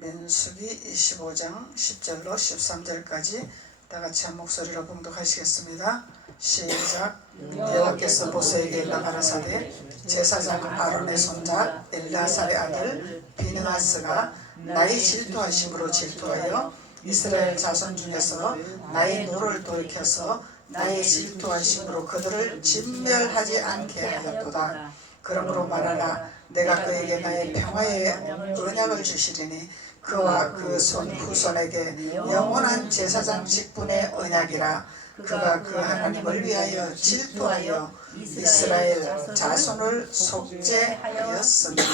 민수기 25장 10절로 13절까지 다같이 한 목소리로 봉독하시겠습니다. 시작. 여호와께서 모세에게 일러 가라사대 제사장 아론의 손자 엘르아살의 아들 비느하스가 나의 질투하심으로 질투하여 이스라엘 자손 중에서 나의 노를 돌이켜서 나의 질투하심으로 그들을 진멸하지 않게 하였도다. 그러므로 말하라. 내가 그에게 나의 평화의 언약을 주시리니 그와 그 손 후손에게 영원한 제사장 직분의 언약이라. 그가 그 하나님을 위하여 질투하여 이스라엘 자손을 속죄하였습니다.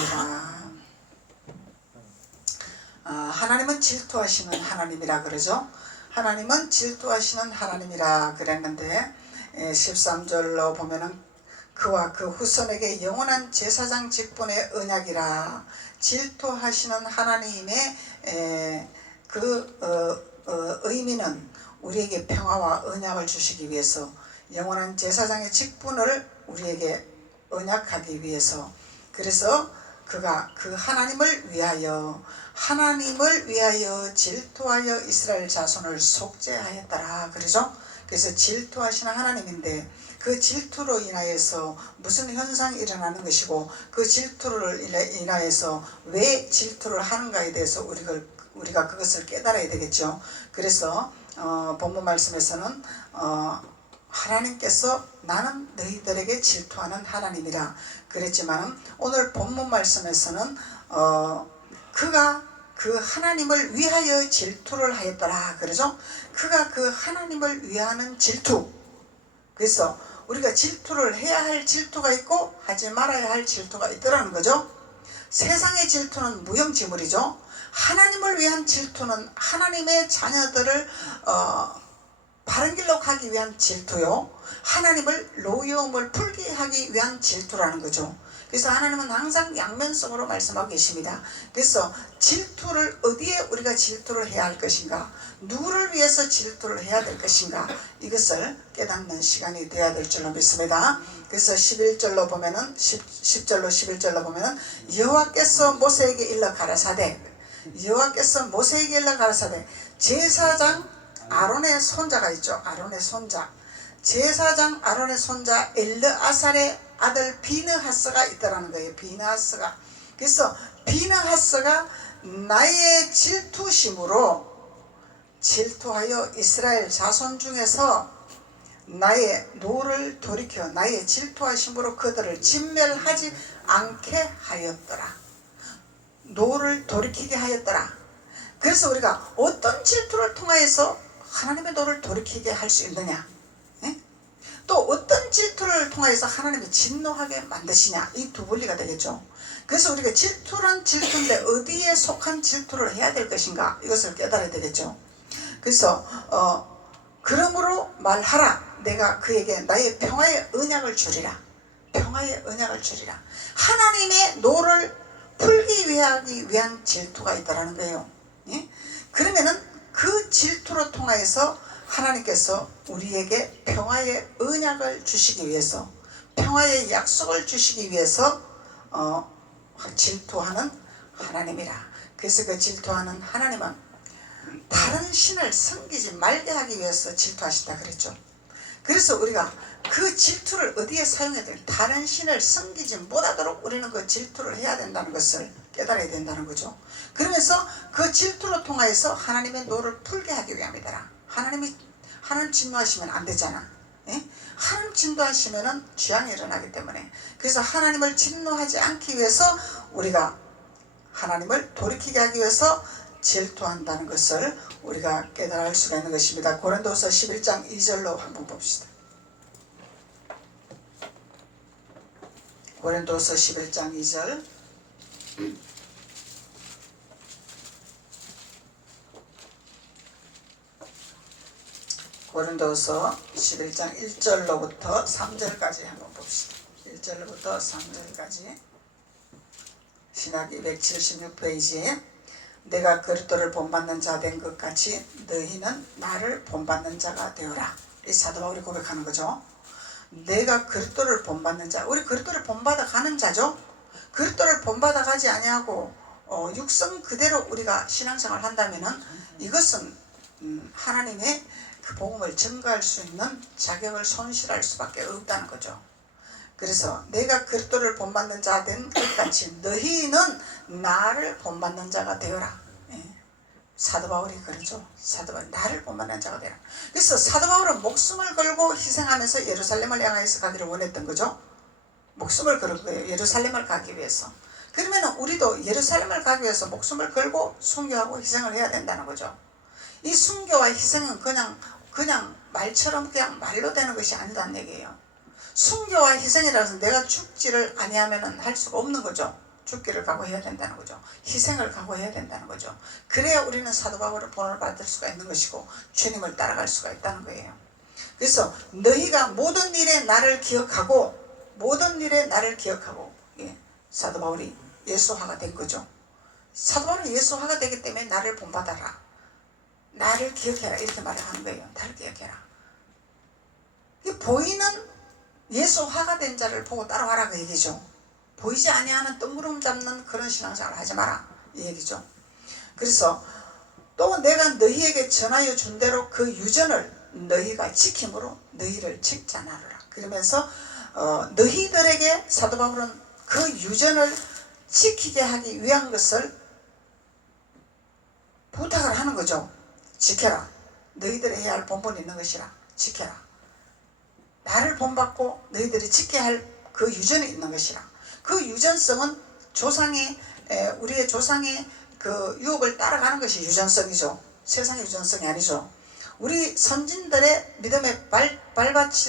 하나님은 질투하시는 하나님이라 그러죠. 하나님은 질투하시는 하나님이라 그랬는데 13절로 보면은 그와 그 후손에게 영원한 제사장 직분의 언약이라. 질투하시는 하나님의 의미는 우리에게 평화와 언약을 주시기 위해서, 영원한 제사장의 직분을 우리에게 언약하기 위해서, 그래서 그가 그 하나님을 위하여 질투하여 이스라엘 자손을 속죄하였더라 그러죠. 그래서 질투하시는 하나님인데 그 질투로 인하여서 무슨 현상이 일어나는 것이고, 그 질투를 인하여서 왜 질투를 하는가에 대해서 우리가 그것을 깨달아야 되겠죠. 그래서 본문 말씀에서는 하나님께서 나는 너희들에게 질투하는 하나님이라 그랬지만, 오늘 본문 말씀에서는 그가 그 하나님을 위하여 질투를 하였더라 그러죠. 그가 그 하나님을 위하는 질투. 그래서 우리가 질투를 해야 할 질투가 있고 하지 말아야 할 질투가 있더라는 거죠. 세상의 질투는 무용지물이죠. 하나님을 위한 질투는 하나님의 자녀들을 바른 길로 가기 위한 질투요, 하나님을 노여움을 풀게 하기 위한 질투라는 거죠. 그래서 하나님은 항상 양면성으로 말씀하고 계십니다. 그래서 질투를 어디에 우리가 질투를 해야 할 것인가, 누구를 위해서 질투를 해야 될 것인가, 이것을 깨닫는 시간이 되어야 될 줄로 믿습니다. 그래서 11절로 보면은 10절로 11절로 보면은 여호와께서 모세에게 일러 가라사대, 여호와께서 모세에게 일러 가라사대, 제사장 아론의 손자가 있죠. 아론의 손자, 제사장 아론의 손자 엘르아살의 아들 비느하스가 있다라는 거예요. 비느하스가. 그래서 비느하스가 나의 질투하여 이스라엘 자손 중에서 나의 노를 돌이켜 나의 질투하심으로 그들을 진멸하지 않게 하였더라. 노를 돌이키게 하였더라. 그래서 우리가 어떤 질투를 통하여서 하나님의 노를 돌이키게 할 수 있느냐, 또 어떤 질투를 통해서 하나님이 진노하게 만드시냐, 이 두 분리가 되겠죠. 그래서 우리가 질투는 질투인데 어디에 속한 질투를 해야 될 것인가, 이것을 깨달아야 되겠죠. 그래서 그러므로 말하라. 내가 그에게 나의 평화의 언약을 주리라. 평화의 언약을 주리라. 하나님의 노를 풀기 위한 질투가 있다라는 거예요. 그러면은 그 질투로 통하여서 하나님께서 우리에게 평화의 언약을 주시기 위해서, 평화의 약속을 주시기 위해서 질투하는 하나님이라. 그래서 그 질투하는 하나님은 다른 신을 섬기지 말게 하기 위해서 질투하신다 그랬죠. 그래서 우리가 그 질투를 어디에 사용해야 돼? 다른 신을 섬기지 못하도록 우리는 그 질투를 해야 된다는 것을 깨달아야 된다는 거죠. 그러면서 그 질투로 통하여서 하나님의 노를 풀게 하기 위함이더라. 하나님 진노하시면 안 되잖아. 하나님 진노하시면 죄악이 일어나기 때문에, 그래서 하나님을 진노하지 않기 위해서 우리가 하나님을 돌이키게 하기 위해서 질투한다는 것을 우리가 깨달을 수가 있는 것입니다. 고린도서 11장 2절로 한번 봅시다. 고린도서 11장 2절. 고린도서 11장 1절로부터 3절까지 한번 봅시다. 1절로부터 3절까지. 신학 276페이지에 내가 그리스도를 본받는 자 된 것 같이 너희는 나를 본받는 자가 되어라. 이 사도 바울이 고백하는 거죠. 내가 그리스도를 본받는 자, 우리 그리스도를 본받아 가는 자죠. 그리스도를 본받아 가지 아니하고 육성 그대로 우리가 신앙생활을 한다면은 이것은 하나님의 그 복음을 증거할 수 있는 자격을 손실할 수밖에 없다는 거죠. 그래서 내가 그리스도를 본받는 자 된 것같이 너희는 나를 본받는 자가 되어라. 사도 바울이 그러죠. 사도 바울 나를 본받는 자가 되라. 그래서 사도 바울은 목숨을 걸고 희생하면서 예루살렘을 향해서 가기를 원했던 거죠. 목숨을 걸고 예루살렘을 가기 위해서. 그러면 우리도 예루살렘을 가기 위해서 목숨을 걸고 순교하고 희생을 해야 된다는 거죠. 이 순교와 희생은 그냥 말처럼 그냥 말로 되는 것이 아니라는 얘기예요. 순교와 희생이라서 내가 죽지를 아니하면 할 수가 없는 거죠. 죽기를 각오해야 된다는 거죠. 희생을 각오해야 된다는 거죠. 그래야 우리는 사도 바울의 본을 받을 수가 있는 것이고 주님을 따라갈 수가 있다는 거예요. 그래서 너희가 모든 일에 나를 기억하고 사도 바울이 예수화가 된 거죠. 사도 바울이 예수화가 되기 때문에 나를 본받아라. 나를 기억해라. 이렇게 말을 하는 거예요. 나를 기억해라. 보이는 예수화가 된 자를 보고 따라와라 그 얘기죠. 보이지 아니하는 뜬구름 잡는 그런 신앙생활을 하지 마라 이 얘기죠. 그래서 또 내가 너희에게 전하여 준 대로 그 유전을 너희가 지킴으로 너희를 칭찬하라. 그러면서 너희들에게 사도 바울은 그 유전을 지키게 하기 위한 것을 부탁을 하는 거죠. 지켜라. 너희들이 해야 할 본분이 있는 것이라. 지켜라. 나를 본받고 너희들이 지켜야 할 그 유전이 있는 것이라. 그 유전성은 우리의 조상의 그 유혹을 따라가는 것이 유전성이죠. 세상의 유전성이 아니죠. 우리 선진들의 믿음의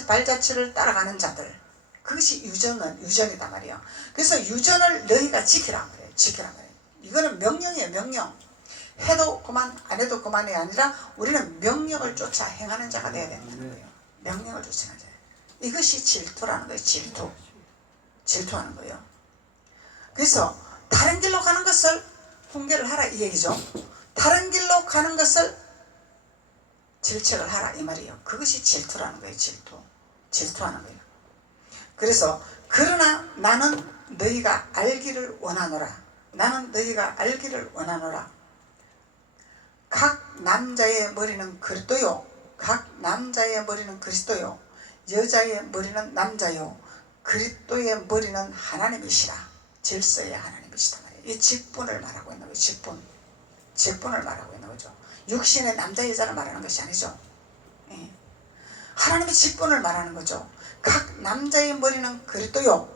발자취를 따라가는 자들, 그것이 유전이다 말이에요. 그래서 유전을 너희가 지키라 그래요. 지키라 그래요. 이거는 명령이에요. 명령. 해도 그만 안 해도 그만이 아니라 우리는 명령을 쫓아 행하는 자가 되어야 된다는 거예요. 명령을 쫓아 행하는 자. 이것이 질투라는 거예요. 질투하는 거예요. 그래서 다른 길로 가는 것을 훈계를 하라 이 얘기죠. 다른 길로 가는 것을 질책을 하라 이 말이에요. 그것이 질투라는 거예요. 질투하는 거예요. 그래서 그러나 나는 너희가 알기를 원하노라. 각 남자의 머리는 그리스도요. 여자의 머리는 남자요. 그리스도의 머리는 하나님이시라. 질서의 하나님이시다 말이에요. 이 직분을 말하고 있는 거예요. 직분을 말하고 있는 거죠. 육신의 남자 여자를 말하는 것이 아니죠. 하나님의 직분을 말하는 거죠. 각 남자의 머리는 그리스도요.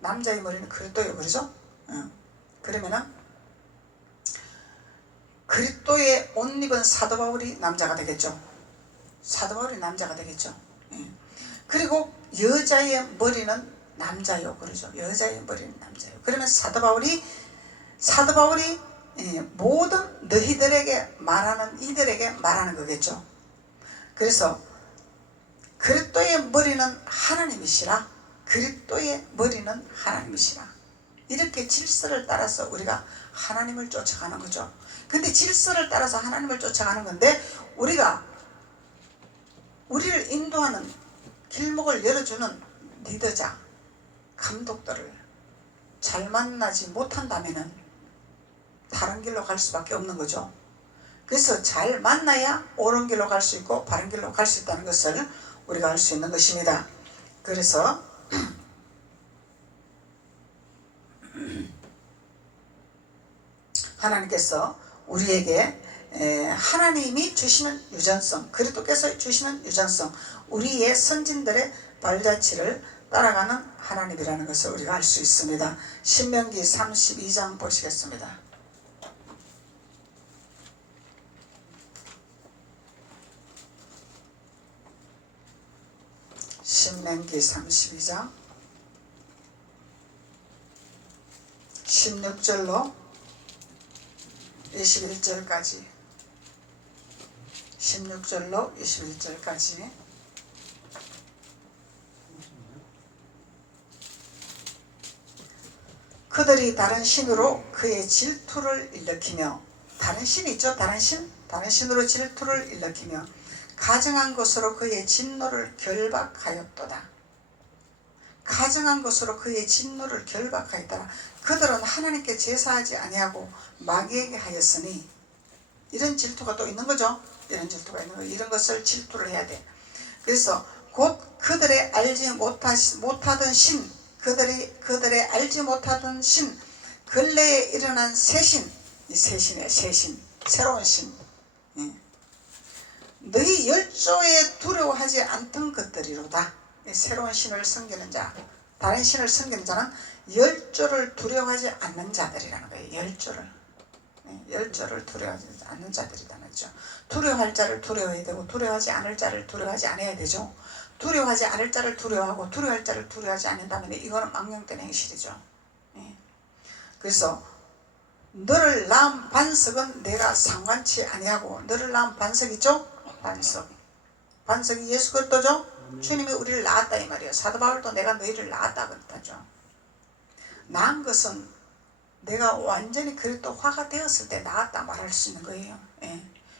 그러죠? 그러면은 그리스도의 옷 입은 사도 바울이 남자가 되겠죠. 그리고 여자의 머리는 남자요. 그러죠. 여자의 머리는 남자요. 그러면 사도 바울이 모든 너희들에게 말하는 이들에게 말하는 거겠죠. 그래서 그리스도의 머리는 하나님이시라. 이렇게 질서를 따라서 우리가 하나님을 쫓아가는 거죠. 근데 질서를 따라서 하나님을 쫓아가는 건데 우리를 인도하는 길목을 열어주는 리더자, 감독들을 잘 만나지 못한다면은 다른 길로 갈 수밖에 없는 거죠. 그래서 잘 만나야 옳은 길로 갈 수 있고 바른 길로 갈 수 있다는 것을 우리가 알 수 있는 것입니다. 그래서 하나님께서 우리에게 하나님이 주시는 유전성, 그리스도께서 주시는 유전성, 우리의 선진들의 발자취를 따라가는 하나님이라는 것을 우리가 알 수 있습니다. 신명기 32장 보시겠습니다. 신명기 32장 16절로 21절까지 16절로 21절까지 그들이 다른 신으로 그의 질투를 일으키며 다른 신이 있죠. 다른 신으로 질투를 일으키며 가증한 것으로 그의 진노를 결박하였도다. 그들은 하나님께 제사하지 아니하고 마귀에게 하였으니. 이런 질투가 또 있는 거죠. 이런 질투가 있는 거. 이런 것을 질투를 해야 돼. 그래서 곧 그들의 알지 못하던 신, 그들의 알지 못하던 신, 근래에 일어난 새 신, 이 새 신의 새 신, 새로운 신. 너희 열조에 두려워하지 않던 것들이로다. 새로운 신을 섬기는 자, 다른 신을 섬기는 자는 열조를 두려워하지 않는 자들이라는 거예요. 열조를 두려워하지 않는 자들이라는 거죠. 두려워할 자를 두려워해야 되고 두려워하지 않을 자를 두려워하지 않아야 되죠. 두려워하지 않을 자를 두려워하고 두려워할 자를 두려워하지 않는다면 이거는 망령된 행실이죠. 그래서 너를 낳은 반석은 내가 상관치 아니하고, 너를 낳은 반석이죠? 반석이 예수 그리스도죠? 주님이 우리를 낳았다 이 말이에요. 사도 바울도 내가 너희를 낳았다 그랬다죠. 낳은 것은 내가 완전히 그리스도 화가 되었을 때 낳았다 말할 수 있는 거예요.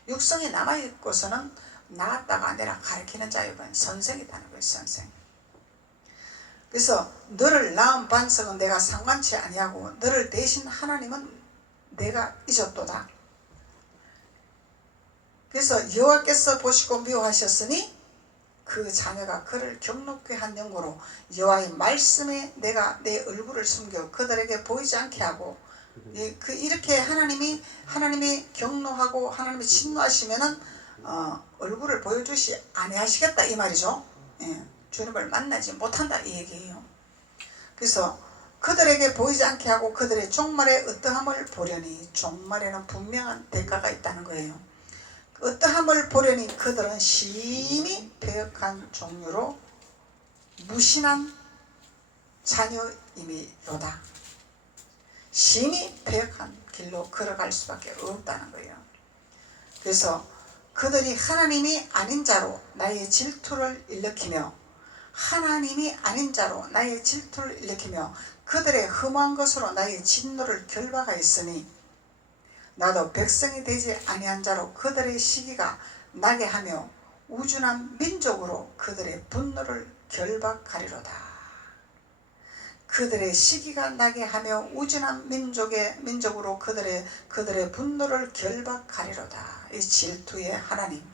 육성이 남아있고서는 낳았다가 아니라 가르치는 자유는 선생이라는 거예요. 선생. 그래서 너를 낳은 반석은 내가 상관치 아니하고 너를 대신 하나님은 내가 잊었도다. 그래서 여호와께서 보시고 미워하셨으니 그 자녀가 그를 경록케 한 영고로 여호와의 말씀에 내가 내 얼굴을 숨겨 그들에게 보이지 않게 하고, 이렇게 하나님이 경노하고 하나님이 진노하시면은 얼굴을 보여주시 아니하시겠다 이 말이죠. 주님을 만나지 못한다 이 얘기예요. 그래서 그들에게 보이지 않게 하고 그들의 종말의 어떠함을 보려니, 종말에는 분명한 대가가 있다는 거예요. 어떠함을 보려니 그들은 심히 배역한 종류로 무신한 자녀임이로다. 심히 배역한 길로 걸어갈 수밖에 없다는 거예요. 그래서 그들이 하나님이 아닌 자로 나의 질투를 일으키며, 하나님이 아닌 자로 나의 질투를 일으키며 그들의 흠한 것으로 나의 진노를 결박하였으니, 나도 백성이 되지 아니한 자로 그들의 시기가 나게 하며 우준한 민족으로 그들의 분노를 결박하리로다. 그들의 시기가 나게 하며 우준한 민족으로 그들의 분노를 결박하리로다. 이 질투의 하나님.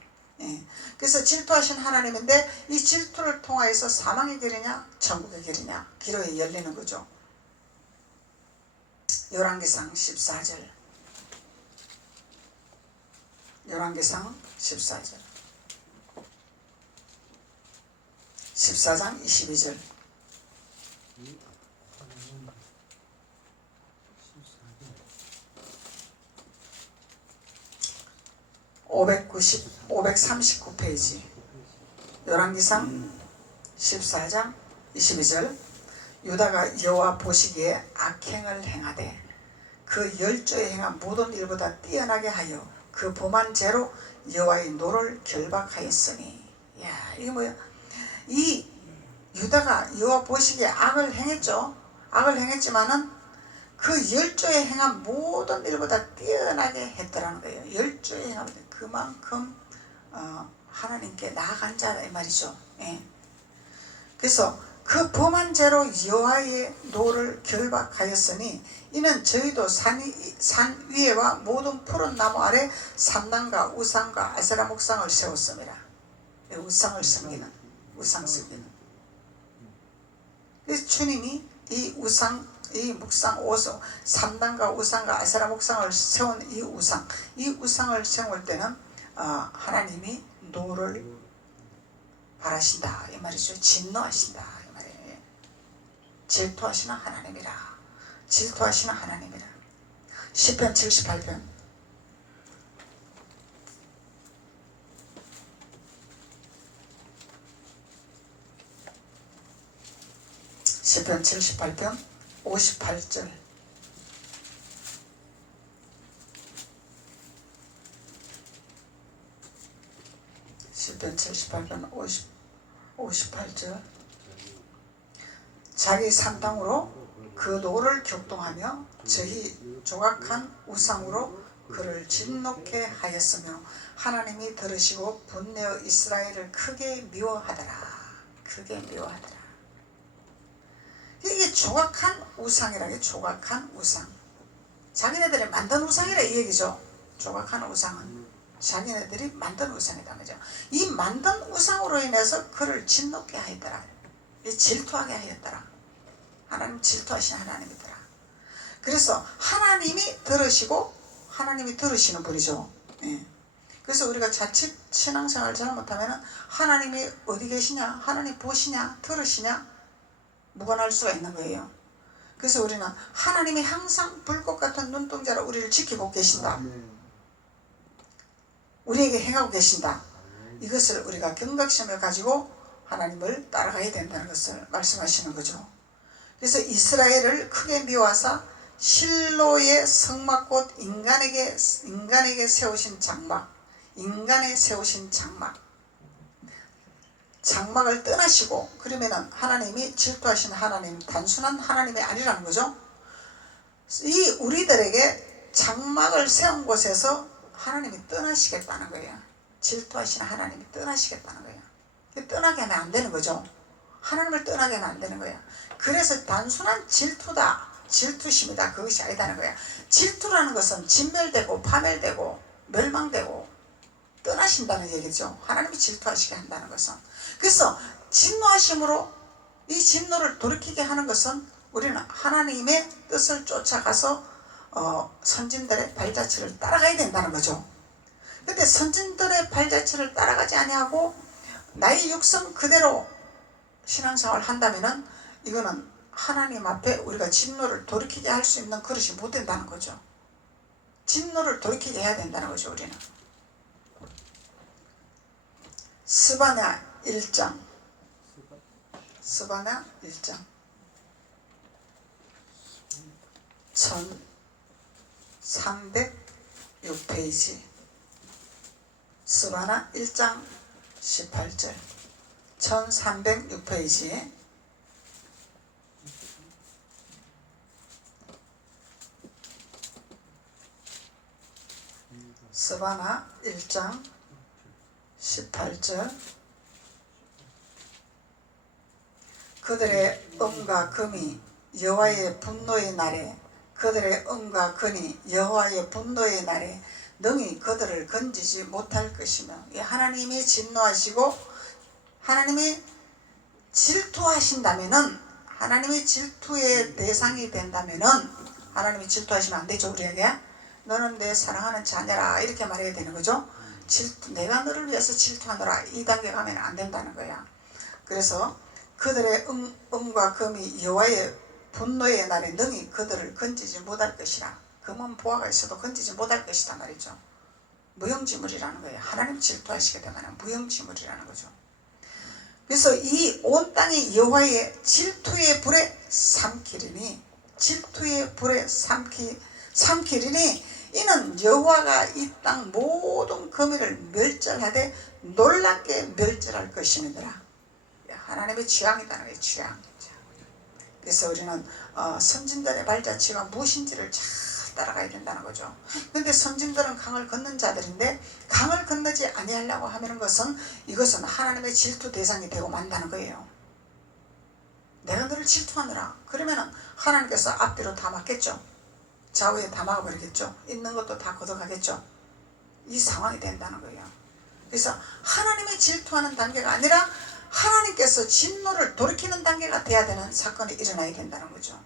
그래서 질투하신 하나님인데 이 질투를 통하여서 사망의 길이냐 천국의 길이냐 기로에 열리는 거죠. 열왕기상 14절. 열왕기상 14절. 14장 22절. 539페이지. 열왕기상 14장 22절. 유다가 여호와 보시기에 악행을 행하되 그 열조에 행한 모든 일보다 뛰어나게 하여 그 범한 죄로 여호와의 노를 결박하였으니. 야, 이게 뭐야? 이 유다가 여호와 보시기에 악을 행했죠. 악을 행했지만은 그 열조에 행한 모든 일보다 뛰어나게 했더라는 거예요. 열조에 행한 그만큼 하나님께 나아간 자다 이 말이죠. 그래서 그 범한 죄로 여호와의 노를 결박하였으니 이는 저희도 산 위에와 모든 푸른 나무 아래 산당과 우상과 아세라 목상을 세웠습니다. 우상을 섬기는, 우상 섬기는. 그래서 주님이 이 우상, 이 묵상 오소 산당과 우상과 아세라 목상을 세운 이 우상을 세울 때는 하나님이 노를 바라신다 이 말이죠. 진노하신다 이 말이에요. 질투하시는 하나님이라. 질투하시는 하나님이라. 시편 78편. 시편 78편 58절. 시편 78편 58절. 자기 산당으로 그 노를 격동하며 저희 조각한 우상으로 그를 진노케 하였으며 하나님이 들으시고 분내어 이스라엘을 크게 미워하더라. 크게 미워하더라. 이게 조각한 우상이라게. 조각한 우상. 자기네들이 만든 우상이라 이 얘기죠. 조각한 우상은 자기네들이 만든 우상이다 그죠. 이 만든 우상으로 인해서 그를 진노케 하였더라. 질투하게 하였더라. 하나님 질투하신 하나님이더라. 그래서 하나님이 들으시고 하나님이 들으시는 분이죠. 예. 그래서 우리가 자칫 신앙생활 잘못하면 하나님이 어디 계시냐, 하나님 보시냐, 들으시냐 무관할 수가 있는 거예요. 그래서 우리는 하나님이 항상 불꽃 같은 눈동자로 우리를 지켜보고 계신다. 우리에게 행하고 계신다. 이것을 우리가 경각심을 가지고 하나님을 따라가야 된다는 것을 말씀하시는 거죠. 그래서 이스라엘을 크게 미워하사 실로의 성막곧 인간에게 세우신 장막, 인간에 세우신 장막을 떠나시고, 그러면은 하나님이 질투하신 하나님, 단순한 하나님이 아니라는 거죠. 이 우리들에게 장막을 세운 곳에서 하나님이 떠나시겠다는 거예요. 질투하신 하나님이 떠나시겠다는 거예요. 떠나게 하면 안 되는 거죠. 하나님을 떠나게 하면 안 되는 거예요. 그래서 단순한 질투다, 질투심이다, 그것이 아니다는 거예요. 질투라는 것은 진멸되고 파멸되고 멸망되고 떠나신다는 얘기죠. 하나님이 질투하시게 한다는 것은. 그래서 진노하심으로 이 진노를 돌이키게 하는 것은 우리는 하나님의 뜻을 쫓아가서 선진들의 발자취를 따라가야 된다는 거죠. 근데 선진들의 발자취를 따라가지 아니하고 나의 육성 그대로 신앙생활을 한다면은 이거는 하나님 앞에 우리가 진노를 돌이키게 할 수 있는 그릇이 못 된다는 거죠. 진노를 돌이키게 해야 된다는 거죠. 우리는 스바냐 1장 1306페이지 스바냐 1장 18절 1306페이지에 스바냐 1장 18절 그들의 음과 금이 여호와의 분노의 날에 그들의 음과 금이 여호와의 분노의 날에 능히 그들을 건지지 못할 것이며, 하나님이 진노하시고 하나님이 질투하신다면은, 하나님이 질투의 대상이 된다면은, 하나님이 질투하시면 안 되죠. 우리에게 너는 내 사랑하는 자녀라 이렇게 말해야 되는 거죠. 내가 너를 위해서 질투하노라 이 단계 가면 안 된다는 거야. 그래서 그들의 음과 금이 여호와의 분노의 날에 능히 그들을 건지지 못할 것이라. 금은 보화가 있어도 건지지 못할 것이다 말이죠. 무용지물이라는 거예요. 하나님 질투하시게 되면 무용지물이라는 거죠. 그래서 이 온 땅이 여호와의 질투의 불에 삼키리니, 질투의 불에 삼키리니 이는 여호와가 이 땅 모든 거미를 멸절하되 놀랍게 멸절할 것이니라. 하나님의 취향이라는 거예요. 취향. 그래서 우리는 선진들의 발자취가 무엇인지를 잘 따라가야 된다는 거죠. 그런데 선진들은 강을 건넌 자들인데 강을 건너지 아니하려고 하는 것은 이것은 하나님의 질투 대상이 되고 만다는 거예요. 내가 너를 질투하느라 그러면은 하나님께서 앞뒤로 다 막겠죠. 좌우에 다 막아버리겠죠. 있는 것도 다 걷어가겠죠. 이 상황이 된다는 거예요. 그래서 하나님의 질투하는 단계가 아니라 하나님께서 진노를 돌이키는 단계가 돼야 되는 사건이 일어나야 된다는 거죠.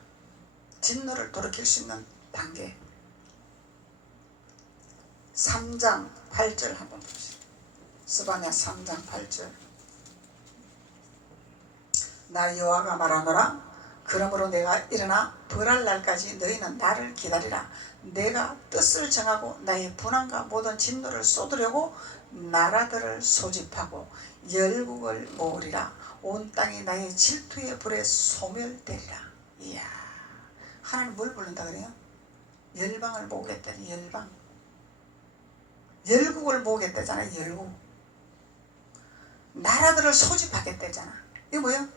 진노를 돌이킬 수 있는 단계. 3장 8절 한번 보시죠. 스바냐 3장 8절. 나 여호와가 말하노라. 그러므로 내가 일어나 벌할 날까지 너희는 나를 기다리라. 내가 뜻을 정하고 나의 분한과 모든 진노를 쏟으려고 나라들을 소집하고 열국을 모으리라. 온 땅이 나의 질투의 불에 소멸되리라. 이야, 하나님 뭘 부른다 그래요? 열방을 모으겠다니. 열방, 열국을 모으겠다잖아요. 열국, 나라들을 소집하겠다잖아. 이게 뭐예요?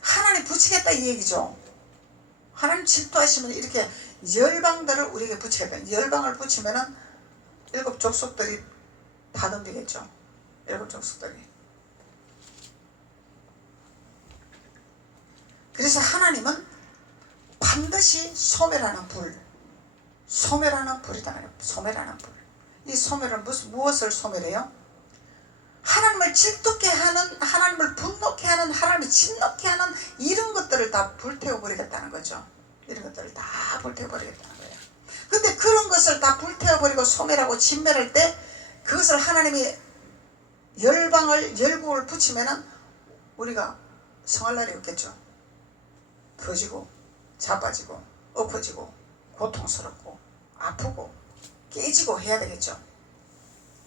하나님 붙이겠다 이 얘기죠. 하나님 질투하시면 이렇게 열방들을 우리에게 붙이겠다. 열방을 붙이면은 7 족속들이 다 덤비겠죠. 7 족속들이. 그래서 하나님은 반드시 소멸하는 불, 소멸하는 불이다 말이에요. 소멸하는 불. 이 소멸은 무엇을 소멸해요? 하나님을 질투케 하는, 하나님을 분노케 하는, 하나님을 진노케 하는 이런 것들을 다 불태워버리겠다는 거죠. 이런 것들을 다 불태워버리겠다는 거예요. 근데 그런 것을 다 불태워버리고 소멸하고 진멸할 때 그것을 하나님이 열국을 붙이면은 우리가 성할 날이 없겠죠. 터지고 자빠지고 엎어지고 고통스럽고 아프고 깨지고 해야 되겠죠.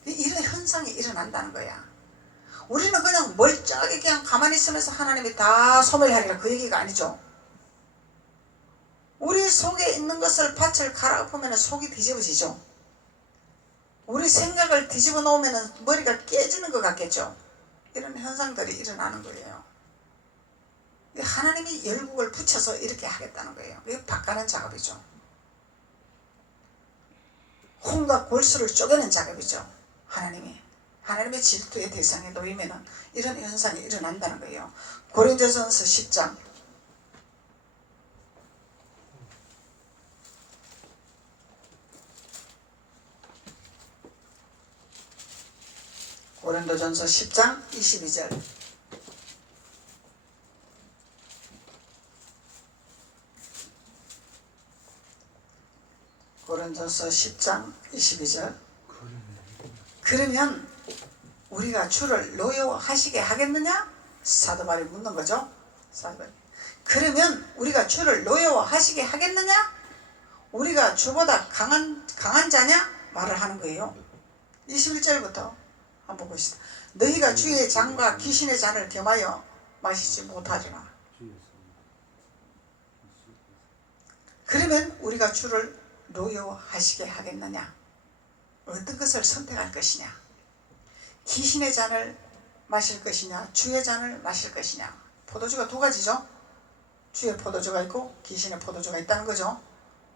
이런 현상이 일어난다는 거야. 우리는 그냥 멀쩡하게 그냥 가만히 있으면서 하나님이 다 소멸하리라 그 얘기가 아니죠. 우리 속에 있는 것을 밭을 갈아엎으면 속이 뒤집어지죠. 우리 생각을 뒤집어 놓으면 머리가 깨지는 것 같겠죠. 이런 현상들이 일어나는 거예요. 하나님이 열국을 붙여서 이렇게 하겠다는 거예요. 이게 바꾸는 작업이죠. 혼과 골수를 쪼개는 작업이죠. 하나님의 질투의 대상에 놓이면은 이런 현상이 일어난다는 거예요. 고린도전서 10장 고린도전서 10장 22절. 고린도전서 10장 22절. 그러면 우리가 주를 노여워하시게 하겠느냐? 사도 바울이 묻는 거죠. 사도 바울이. 그러면 우리가 주를 노여워하시게 하겠느냐? 우리가 주보다 강한 자냐? 말을 하는 거예요. 21절부터 한번 보시다. 너희가 주의 잔과 귀신의 잔을 겸하여 마시지 못하리라. 그러면 우리가 주를 노여워하시게 하겠느냐? 어떤 것을 선택할 것이냐? 귀신의 잔을 마실 것이냐? 주의 잔을 마실 것이냐? 포도주가 두 가지죠. 주의 포도주가 있고 귀신의 포도주가 있다는 거죠.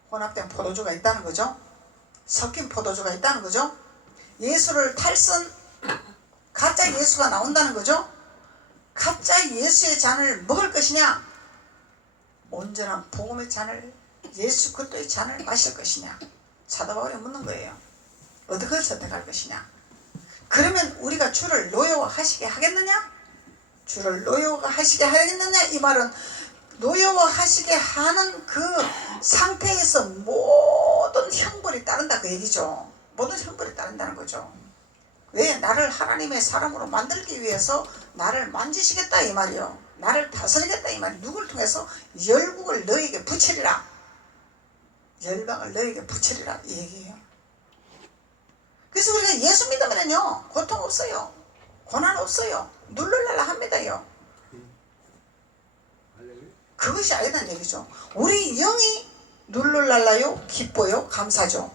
혼합된 포도주가 있다는 거죠. 섞인 포도주가 있다는 거죠. 예수를 탈선 가짜 예수가 나온다는 거죠. 가짜 예수의 잔을 먹을 것이냐? 온전한 복음의 잔을, 예수 그리스도의 잔을 마실 것이냐? 사도 바울이 묻는 거예요. 어떻게 선택할 것이냐? 그러면 우리가 주를 노여워하시게 하겠느냐? 주를 노여워하시게 하겠느냐? 이 말은 노여워하시게 하는 그 상태에서 모든 형벌이 따른다 그 얘기죠. 모든 형벌이 따른다는 거죠. 왜? 나를 하나님의 사람으로 만들기 위해서 나를 만지시겠다 이 말이요. 나를 다스리겠다 이 말이요. 누구를 통해서? 열국을 너에게 붙이리라. 열방을 너에게 붙이리라 이 얘기예요. 그래서 우리가 예수 믿으면요 고통 없어요. 고난 없어요. 눌러날라 합니다요. 그것이 아니란 얘기죠. 우리 영이 눌러날라요. 기뻐요. 감사죠.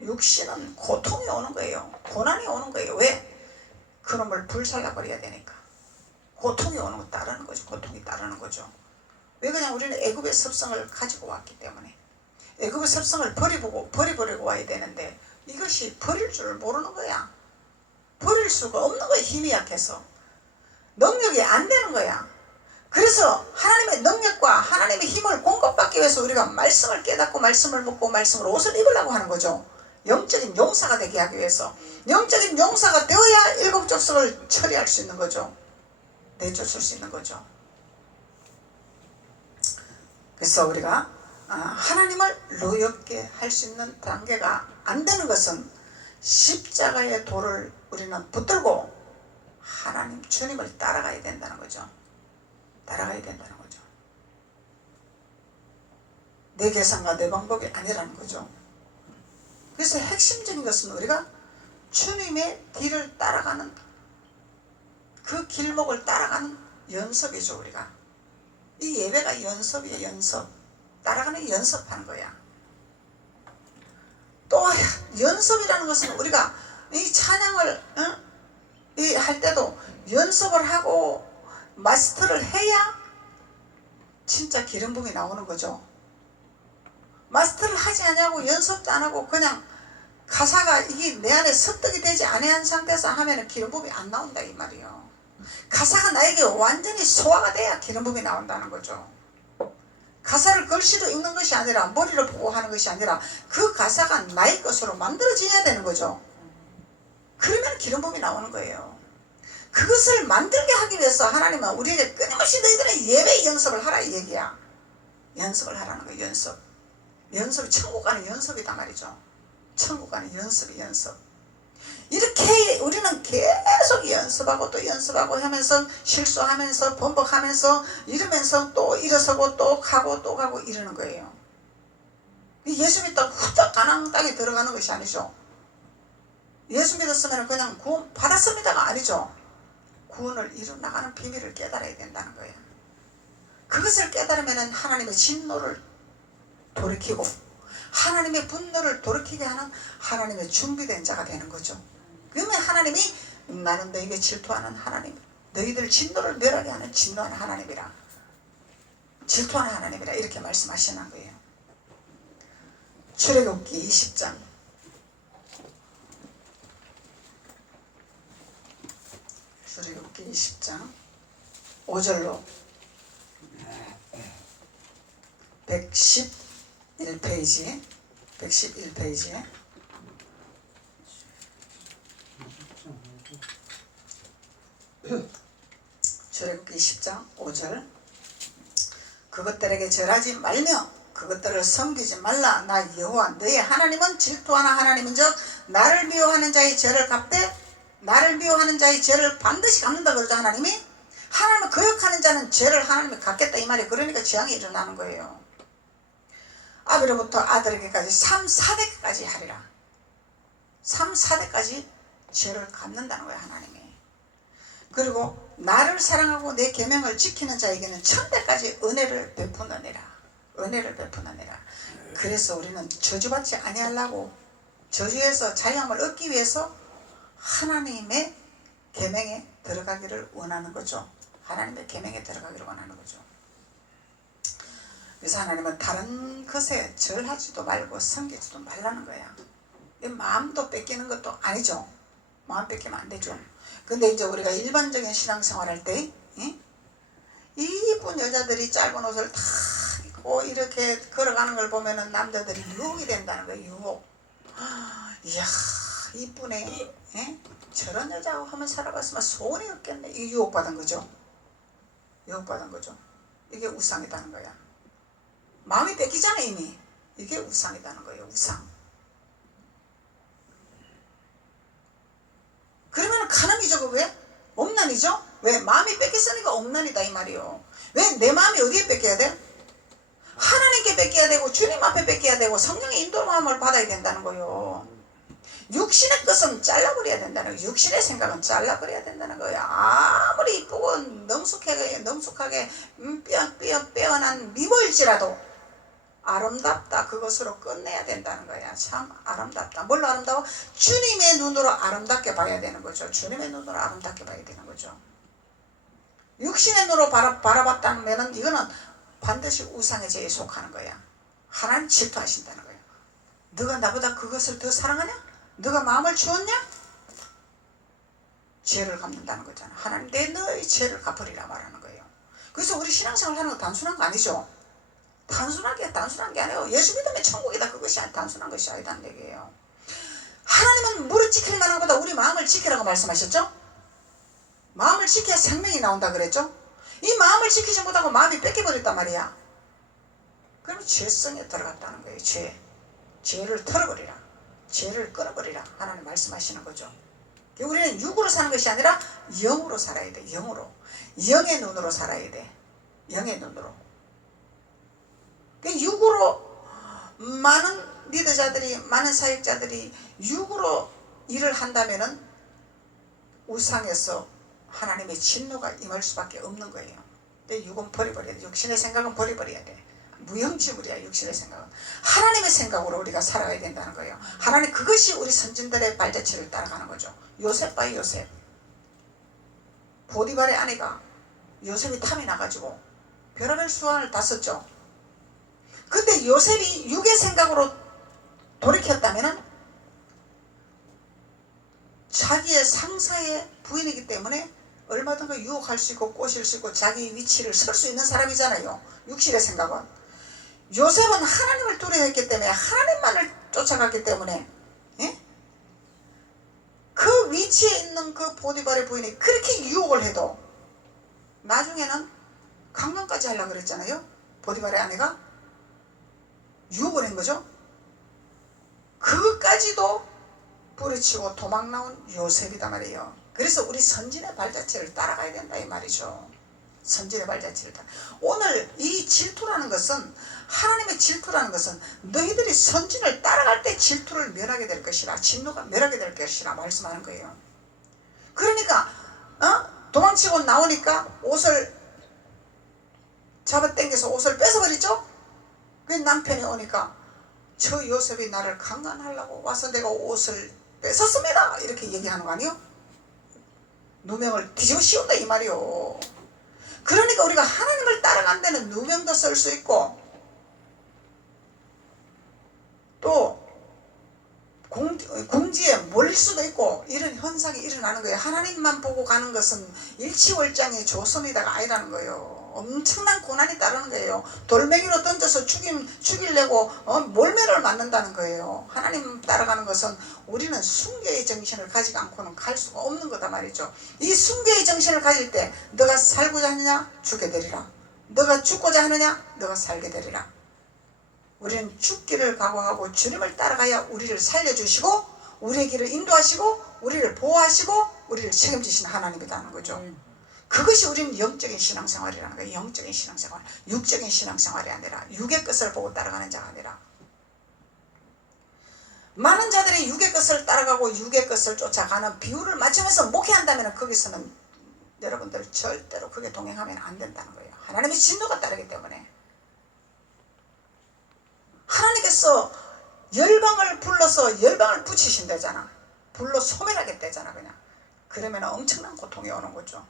육신은 고통이 오는 거예요. 고난이 오는 거예요. 왜? 그놈을 불살라버려야 되니까. 고통이 오는 거 따르는 거죠. 고통이 따르는 거죠. 왜? 그냥 우리는 애굽의 습성을 가지고 왔기 때문에. 애굽의 습성을 버리버리고 와야 되는데 이것이 버릴 줄 모르는 거야. 버릴 수가 없는 거야. 힘이 약해서. 능력이 안 되는 거야. 그래서 하나님의 능력과 하나님의 힘을 공급받기 위해서 우리가 말씀을 깨닫고 말씀을 먹고 말씀으로 옷을 입으려고 하는 거죠. 영적인 용사가 되게 하기 위해서. 영적인 용사가 되어야 일곱 족속을 처리할 수 있는 거죠. 내쫓을 수 있는 거죠. 그래서 우리가 하나님을 노엽게 할 수 있는 단계가 안 되는 것은 십자가의 도를 우리는 붙들고 하나님 주님을 따라가야 된다는 거죠. 따라가야 된다는 거죠. 내 계산과 내 방법이 아니라는 거죠. 그래서 핵심적인 것은 우리가 주님의 길을 따라가는 그 길목을 따라가는 연습이죠. 우리가 이 예배가 연습이에요. 연습. 따라가는 연습하는 거야. 또 연습이라는 것은 우리가 이 찬양을 할 때도 연습을 하고 마스터를 해야 진짜 기름 부음이 나오는 거죠. 마스터를 하지 않냐고 연습도 안 하고 그냥 가사가 이게 내 안에 습득이 되지 않은 상태에서 하면은 기름 부음이 안 나온다 이 말이에요. 가사가 나에게 완전히 소화가 돼야 기름 부음이 나온다는 거죠. 가사를 글씨로 읽는 것이 아니라 머리로 보고 하는 것이 아니라 그 가사가 나의 것으로 만들어져야 되는 거죠. 그러면 기름 부음이 나오는 거예요. 그것을 만들게 하기 위해서 하나님은 우리에게 끊임없이 너희들은 예배 연습을 하라 이 얘기야. 연습을 하라는 거예요. 연습이 천국 가는 연습이다 말이죠. 천국 가는 연습이 연습. 이렇게 우리는 계속 연습하고 또 연습하고 하면서 실수하면서 번복하면서 이러면서 또 일어서고 또 가고 또 가고 이러는 거예요. 예수 믿다고 후딱 가나안 땅에 들어가는 것이 아니죠. 예수 믿었으면 그냥 구원 받았습니다가 아니죠. 구원을 이루나가는 비밀을 깨달아야 된다는 거예요. 그것을 깨달으면 하나님의 진노를 돌이키고 하나님의 분노를 돌이키게 하는 하나님의 준비된 자가 되는 거죠. 그러면 하나님이 나는 너에게 질투하는 하나님, 너희들 진노를 멸하게 하는 진노하는 하나님이라, 질투하는 하나님이라 이렇게 말씀하시는 거예요. 출애굽기 20장 출애굽기 20장 5절로 111페이지 111페이지에 출애굽기 20장 5절 그것들에게 절하지 말며 그것들을 섬기지 말라. 나 여호와 너희 하나님은 질투하는 하나님인즉 나를 미워하는 자의 죄를 갚되 나를 미워하는 자의 죄를 반드시 갚는다 그러죠. 하나님이 하나님을 거역하는 자는 죄를 하나님이 갚겠다 이 말이. 그러니까 재앙이 일어나는 거예요. 아비로부터 아들에게까지 3, 4대까지 하리라. 3, 4대까지 죄를 갚는다는 거예요. 하나님이. 그리고 나를 사랑하고 내 계명을 지키는 자에게는 1000대까지 은혜를 베푸느니라. 은혜를 베푸느니라. 그래서 우리는 저주받지 아니하려고 저주에서 자유함을 얻기 위해서 하나님의 계명에 들어가기를 원하는 거죠. 하나님의 계명에 들어가기를 원하는 거죠. 그래서 하나님은 다른 것에 절하지도 말고 섬기지도 말라는 거야. 마음도 뺏기는 것도 아니죠. 마음 뺏기면 안 되죠. 근데 이제 우리가 일반적인 신앙생활 할 때 이쁜 여자들이 짧은 옷을 다 입고 이렇게 걸어가는 걸 보면은 남자들이 유혹이 된다는 거예요. 유혹. 이야 이쁘네. 저런 여자하고 한번 살아봤으면 소원이 없겠네. 이게 유혹받은 거죠. 유혹받은 거죠. 이게 우상이다는 거야. 마음이 뺏기잖아 이미. 이게 우상이다는 거예요. 우상. 그러면 가늠이죠. 왜? 엄난이죠. 왜? 마음이 뺏겼으니까 엄난이다 이 말이요. 왜? 내 마음이 어디에 뺏겨야 돼? 하나님께 뺏겨야 되고 주님 앞에 뺏겨야 되고 성령의 인도함을 받아야 된다는 거예요. 육신의 것은 잘라버려야 된다는 거예요. 육신의 생각은 잘라버려야 된다는 거예요. 아무리 이쁘고 능숙하게 빼어난 미모일지라도 아름답다 그것으로 끝내야 된다는 거야. 참 아름답다. 뭘로 아름다워? 주님의 눈으로 아름답게 봐야 되는 거죠. 주님의 눈으로 아름답게 봐야 되는 거죠. 육신의 눈으로 바라봤다면 이거는 반드시 우상의 죄에 속하는 거야. 하나님 질투하신다는 거야. 너가 나보다 그것을 더 사랑하냐? 너가 마음을 주었냐? 죄를 갚는다는 거잖아. 하나님 내 너의 죄를 갚으리라 말하는 거예요. 그래서 우리 신앙생활 하는 거 단순한 거 아니죠. 단순한 게 아니에요. 예수 믿으면 천국이다. 그것이 단순한 것이 아니다는 얘기예요. 하나님은 무릇 지킬 만한 것보다 우리 마음을 지키라고 말씀하셨죠. 마음을 지켜야 생명이 나온다 그랬죠. 이 마음을 지키지 못하고 마음이 뺏겨버렸단 말이야. 그러면 죄성에 들어갔다는 거예요. 죄를 털어버리라. 죄를 끊어버리라. 하나님 말씀하시는 거죠. 우리는 육으로 사는 것이 아니라 영으로 살아야 돼. 영으로. 영의 눈으로 살아야 돼. 영의 눈으로. 육으로 많은 리더자들이 많은 사역자들이 육으로 일을 한다면은 우상에서 하나님의 진노가 임할 수밖에 없는 거예요. 근데 육은 버려버려야 돼. 육신의 생각은 버려버려야 돼. 무형지물이야. 육신의 생각은. 하나님의 생각으로 우리가 살아가야 된다는 거예요. 하나님 그것이 우리 선진들의 발자취를 따라가는 거죠. 요셉 봐요. 요셉. 보디발의 아내가 요셉이 탐이 나가지고 별의별 수완을 다 썼죠. 근데 요셉이 육의 생각으로 돌이켰다면 자기의 상사의 부인이기 때문에 얼마든지 유혹할 수 있고 꼬실 수 있고 자기 위치를 설 수 있는 사람이잖아요. 육신의 생각은. 요셉은 하나님을 두려워했기 때문에 하나님만을 쫓아갔기 때문에 예? 그 위치에 있는 그 보디발의 부인이 그렇게 유혹을 해도 나중에는 강간까지 하려고 그랬잖아요. 보디발의 아내가 유혹을 한 거죠. 그것까지도 뿌리치고 도망 나온 요셉이다 말이에요. 그래서 우리 선진의 발자취를 따라가야 된다 이 말이죠. 선진의 발자취를 따라. 오늘 이 질투라는 것은, 하나님의 질투라는 것은 너희들이 선진을 따라갈 때 질투를 면하게 될 것이라, 진노가 면하게 될 것이라 말씀하는 거예요. 그러니까 도망치고 나오니까 옷을 잡아당겨서 옷을 뺏어버리죠. 그 남편이 오니까 저 요셉이 나를 강간하려고 와서 내가 옷을 뺏었습니다 이렇게 얘기하는 거 아니요? 누명을 뒤집어 씌운다 이 말이요. 그러니까 우리가 하나님을 따라간 데는 누명도 쓸 수 있고 또 궁지에 몰릴 수도 있고 이런 현상이 일어나는 거예요. 하나님만 보고 가는 것은 일치월장의 조선이다가 아니라는 거예요. 엄청난 고난이 따르는 거예요. 돌멩이로 던져서 죽이려고 몰매를 맞는다는 거예요. 하나님 따라가는 것은 우리는 순교의 정신을 가지고 않고는 갈 수가 없는 거다 말이죠. 이 순교의 정신을 가질 때 너가 살고자 하느냐 죽게 되리라, 너가 죽고자 하느냐 너가 살게 되리라. 우리는 죽기를 각오하고 주님을 따라가야 우리를 살려주시고 우리의 길을 인도하시고 우리를 보호하시고 우리를 책임지시는 하나님이라는 거죠. 그것이 우리는 영적인 신앙생활이라는 거예요. 영적인 신앙생활, 육적인 신앙생활이 아니라 육의 것을 보고 따라가는 자가 아니라. 많은 자들이 육의 것을 따라가고 육의 것을 쫓아가는 비율을 맞추면서 목회한다면 거기서는 여러분들 절대로 그게 동행하면 안 된다는 거예요. 하나님의 진노가 따르기 때문에. 하나님께서 열방을 불러서 열방을 붙이신다잖아. 불러 소멸하겠다잖아. 그냥 그러면 엄청난 고통이 오는 거죠.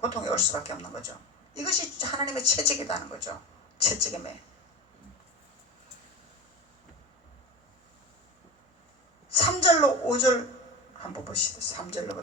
고통이 올 수밖에 없는 거죠. 이것이 하나님의 채찍이라는 거죠. 채찍의 매. 3절로 5절 한번 보시죠. 3절로